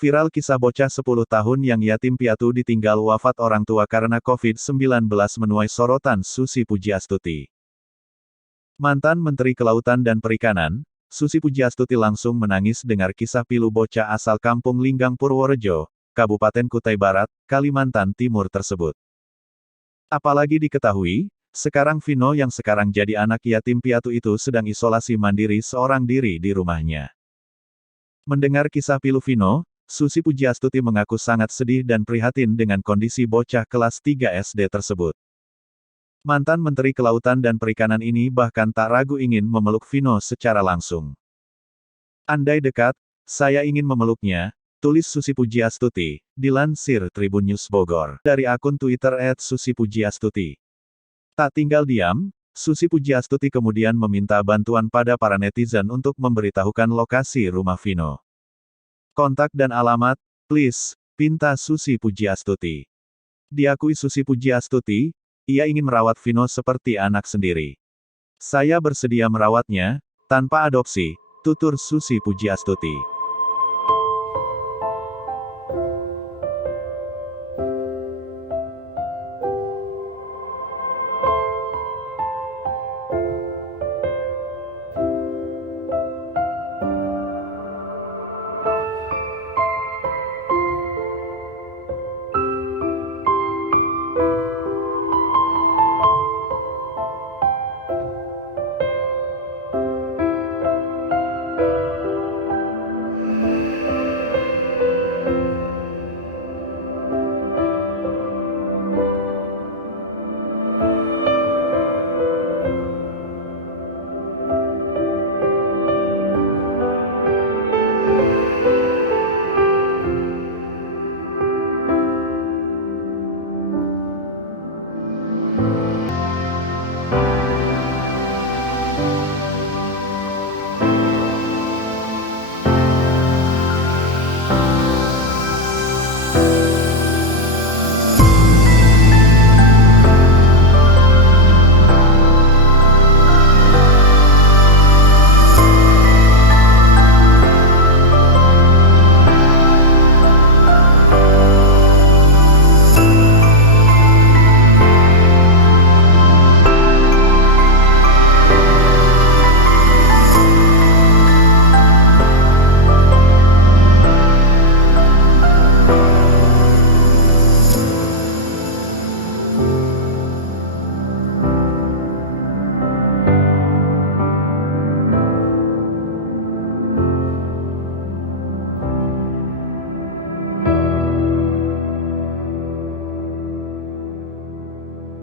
Viral kisah bocah 10 tahun yang yatim piatu ditinggal wafat orang tua karena COVID-19 menuai sorotan Susi Pujiastuti. Mantan Menteri Kelautan dan Perikanan, Susi Pujiastuti langsung menangis dengar kisah pilu bocah asal Kampung Linggang Purworejo, Kabupaten Kutai Barat, Kalimantan Timur tersebut. Apalagi diketahui, sekarang Vino yang sekarang jadi anak yatim piatu itu sedang isolasi mandiri seorang diri di rumahnya. Mendengar kisah pilu Vino, Susi Pujiastuti mengaku sangat sedih dan prihatin dengan kondisi bocah kelas 3 SD tersebut. Mantan Menteri Kelautan dan Perikanan ini bahkan tak ragu ingin memeluk Vino secara langsung. Andai dekat, saya ingin memeluknya, tulis Susi Pujiastuti, dilansir Tribun News Bogor, dari akun Twitter @susipujiastuti. Tak tinggal diam, Susi Pujiastuti kemudian meminta bantuan pada para netizen untuk memberitahukan lokasi rumah Vino. Kontak dan alamat, please, pinta Susi Pujiastuti. Diakui Susi Pujiastuti, ia ingin merawat Vino seperti anak sendiri. Saya bersedia merawatnya, tanpa adopsi, tutur Susi Pujiastuti.